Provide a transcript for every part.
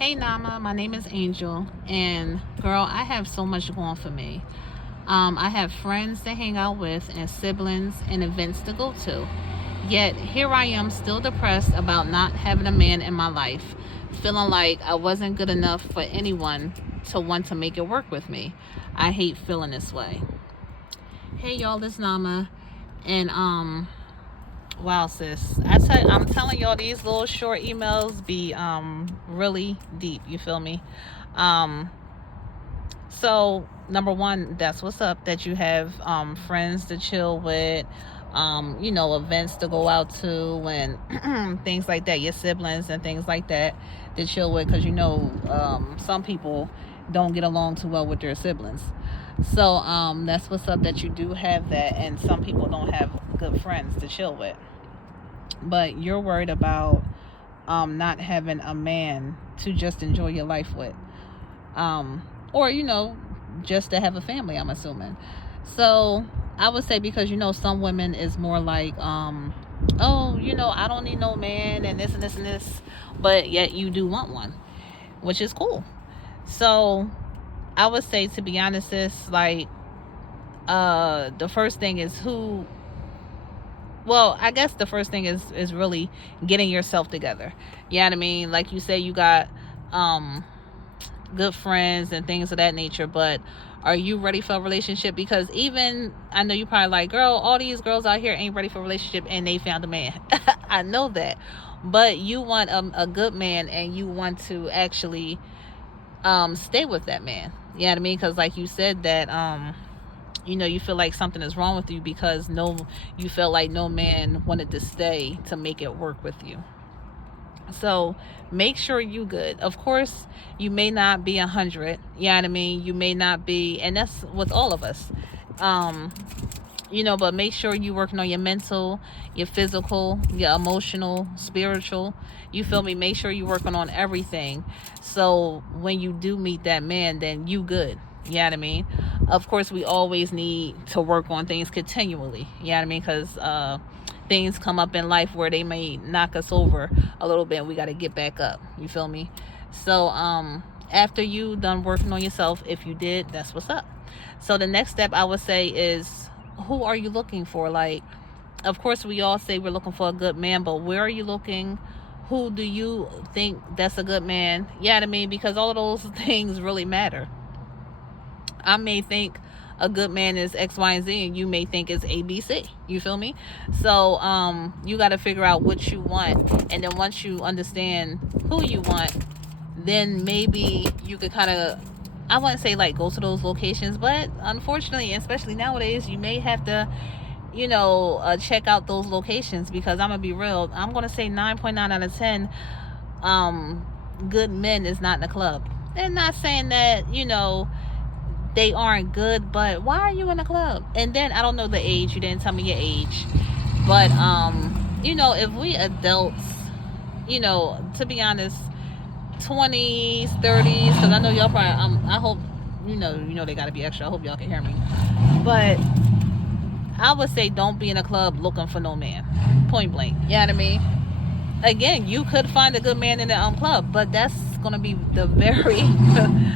Hey Nama, my name is Angel, and girl, I have so much going for me. I have friends to hang out with, and siblings, and events to go to. Yet here I am, still depressed about not having a man in my life, feeling like I wasn't good enough for anyone to want to make it work with me. I hate feeling this way. Hey y'all, this Nama, and wow, sis. I'm telling y'all, these little short emails be really deep. You feel me? Um, so number one, that's what's up. That you have friends to chill with, events to go out to, and things like that. Your siblings and things like that to chill with, because some people don't get along too well with their siblings. So that's what's up. That you do have that, and some people don't have good friends to chill with, but you're worried about not having a man to just enjoy your life with, or just to have a family, I'm assuming. So I would say, because some women is more like, oh, I don't need no man and this and this and this, but yet you do want one, which is cool. So I would say, to be honest, is like, the first thing is who well, I guess the first thing is really getting yourself together. You know what I mean? Like you say, you got good friends and things of that nature, but are you ready for a relationship? Because even, I know you probably like, girl, all these girls out here ain't ready for a relationship and they found a man. I know that, but you want a good man, and you want to actually stay with that man. You know what I mean? Because like you said that you feel like something is wrong with you because you felt like no man wanted to stay to make it work with you. So make sure you good. Of course, you may not be 100. You know what I mean? You may not be, and that's with all of us. Um, but make sure you working on your mental, your physical, your emotional, spiritual. You feel me? Make sure you working on everything. So when you do meet that man, then you good. You know what I mean? Of course, we always need to work on things continually. You know what I mean? Because things come up in life where they may knock us over a little bit, and we got to get back up. You feel me? So after you done working on yourself, if you did, that's what's up. So the next step, I would say, is, who are you looking for? Like, of course, we all say we're looking for a good man, but where are you looking? Who do you think that's a good man? You know what I mean? Because all of those things really matter. I may think a good man is X, Y, and Z, and you may think it's A, B, C. You feel me? So you got to figure out what you want, and then once you understand who you want, then maybe you could kind of, I wouldn't say like go to those locations, but unfortunately, especially nowadays, you may have to check out those locations, because I'm gonna be real. I'm gonna say 9.9 out of 10 good men is not in the club. And not saying that they aren't good, but why are you in the club? And then I don't know the age. You didn't tell me your age, but if we adults, to be honest, 20s, 30s, because I know y'all probably, I hope they got to be extra. I hope y'all can hear me, but I would say don't be in a club looking for no man, point blank. You know what I mean? Again, you could find a good man in the club, but that's gonna be the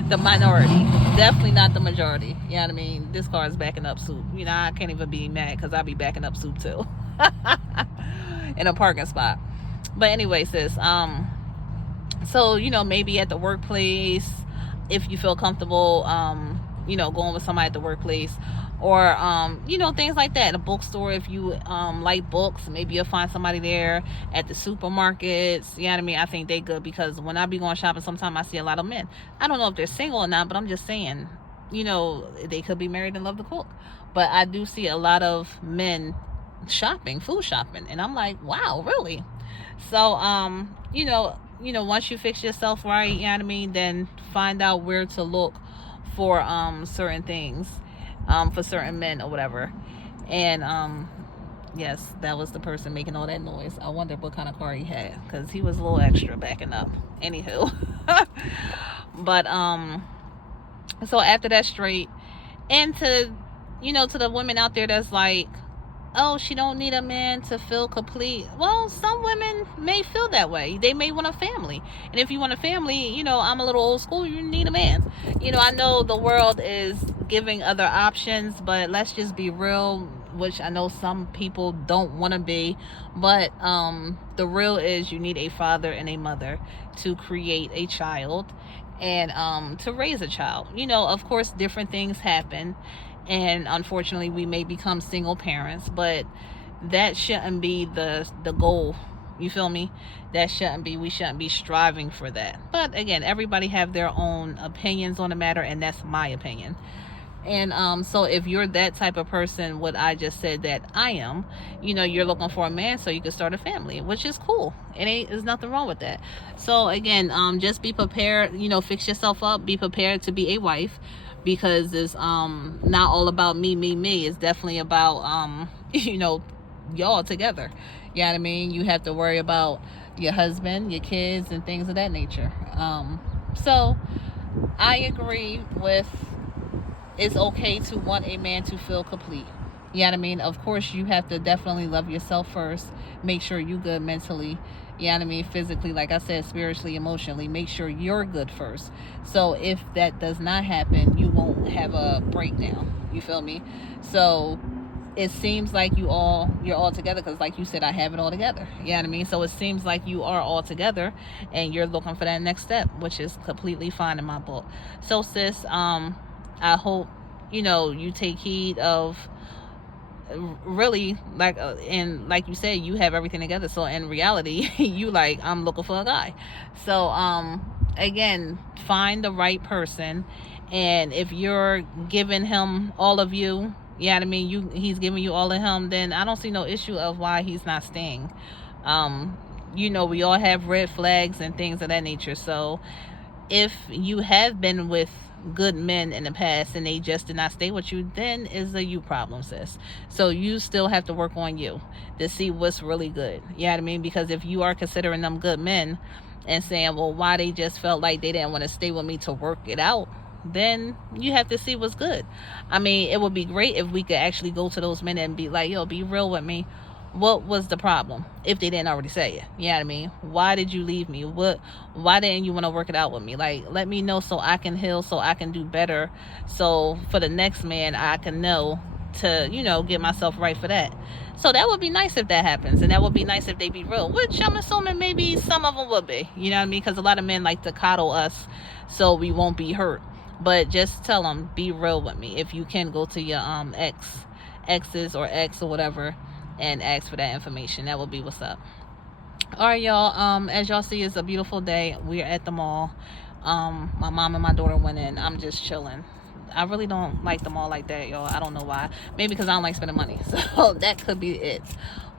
the minority, definitely not the majority. You know what I mean? This car is backing up soup. I can't even be mad, because I'll be backing up soup too in a parking spot. But anyway, sis, so maybe at the workplace, if you feel comfortable going with somebody at the workplace, or things like that. At a bookstore, if you like books, maybe you'll find somebody there. At the supermarkets, you know what I mean? I think they good, because when I be going shopping, sometimes I see a lot of men. I don't know if they're single or not, but I'm just saying, they could be married and love to cook. But I do see a lot of men shopping, food shopping, and I'm like, wow, really? So once you fix yourself right, you know what I mean, then find out where to look for certain things, for certain men or whatever. And yes, that was the person making all that noise. I wonder what kind of car he had, because he was a little extra backing up. Anywho. But so after that, straight, and to to the women out there that's like, oh, she don't need a man to feel complete. Well, some women may feel that way. They may want a family. And if you want a family, I'm a little old school, you need a man. I know the world is giving other options, but let's just be real, which I know some people don't want to be, but the real is you need a father and a mother to create a child and to raise a child. Of course, different things happen, and unfortunately we may become single parents, but that shouldn't be the goal. You feel me? We shouldn't be striving for that. But again, everybody have their own opinions on the matter, and that's my opinion. And so if you're that type of person, what I just said that I am, you're looking for a man so you can start a family, which is cool. There's nothing wrong with that. So again, just be prepared, fix yourself up, be prepared to be a wife, because it's not all about me. It's definitely about y'all together. You know what I mean? You have to worry about your husband, your kids, and things of that nature. So I agree with, it's okay to want a man to feel complete. You know what I mean? Of course, you have to definitely love yourself first. Make sure you good mentally. You know what I mean? Physically, like I said, spiritually, emotionally. Make sure you're good first. So if that does not happen, you won't have a breakdown. You feel me? So it seems like you're all together, because like you said, I have it all together. You know what I mean? So it seems like you are all together and you're looking for that next step, which is completely fine in my book. So sis, I hope you take heed of, really, like and like you said, you have everything together. So in reality, you like, I'm looking for a guy. So again, find the right person, and if you're giving him all of you, you know what I mean, he's giving you all of him, then I don't see no issue of why he's not staying. We all have red flags and things of that nature. So if you have been with good men in the past and they just did not stay with you, then is a you problem, sis. So you still have to work on you to see what's really good. You know what I mean? Because if you are considering them good men and saying, well, why they just felt like they didn't want to stay with me to work it out, then you have to see what's good. I mean, it would be great if we could actually go to those men and be like, yo, be real with me. What was the problem, if they didn't already say it? You know what I mean? Why did you leave me? Why didn't you want to work it out with me? Like, let me know so I can heal, so I can do better. So for the next man, I can know to, get myself right for that. So that would be nice if that happens. And that would be nice if they be real, which I'm assuming maybe some of them would be. You know what I mean? Because a lot of men like to coddle us so we won't be hurt. But just tell them, be real with me. If you can, go to your exes or ex or whatever, and ask for that information. That will be what's up. All right, y'all. As y'all see, it's a beautiful day. We're at the mall. My mom and my daughter went in. I'm just chilling. I really don't like the mall like that, y'all. I don't know why. Maybe because I don't like spending money. So that could be it.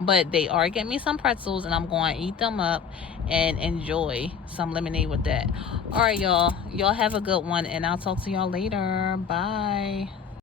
But they are getting me some pretzels, and I'm going to eat them up and enjoy some lemonade with that. All right, y'all. Y'all have a good one, and I'll talk to y'all later. Bye.